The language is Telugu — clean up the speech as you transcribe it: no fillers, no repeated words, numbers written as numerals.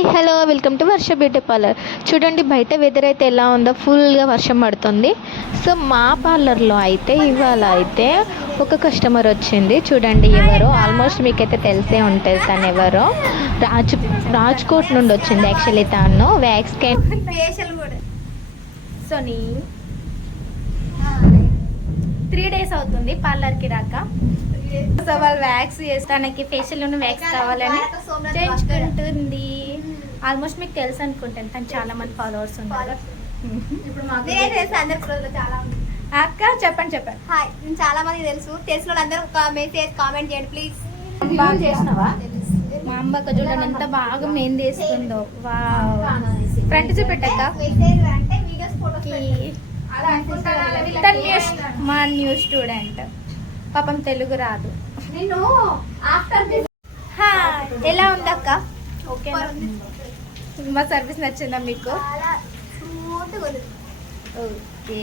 Hi hello welcome to Varsha beauty parlour. చూడండి బయట వెదర్ అయితే ఎలా ఉందో, ఫుల్గా వర్షం పడుతుంది. సో మా పార్లర్లో అయితే ఇవాళ అయితే ఒక కస్టమర్ వచ్చింది. చూడండి ఎవరో, ఆల్మోస్ట్ మీకైతే తెలిసే ఉంటుంది తను ఎవరో. రాజ్కోట్ నుండి వచ్చింది యాక్చువల్లీ. తను వ్యాక్స్ సోనీ 3 days అవుతుంది పార్లర్కి రాక. సో వాళ్ళు వ్యాక్స్ చేస్తానికి ఫేషియల్ వ్యాక్స్ కావాలని చేయించుకుంటుంది. ఆల్మోస్ట్ మీకు తెలుసు అనుకుంటాను, తను చాలా మంది ఫాలోవర్స్ ఉన్నారు. అక్క చెప్పండి. హాయ్, నేను చాలా మంది తెలిసిన వాళ్ళందరూ మెసేజ్ కామెంట్ చేయండి ప్లీజ్. బాగా చేసినావా? మా అమ్మక్క చూడండి ఎంత బాగా మెహందీ వేస్తుందో. ఫ్రంట్ చూపెట్టక్క. మా న్యూ స్టూడెంట్, పాపం తెలుగు రాదు. ఎలా ఉందక్క? ఓకే, మా సర్వీస్ నచ్చిందా మీకు? ఓకే.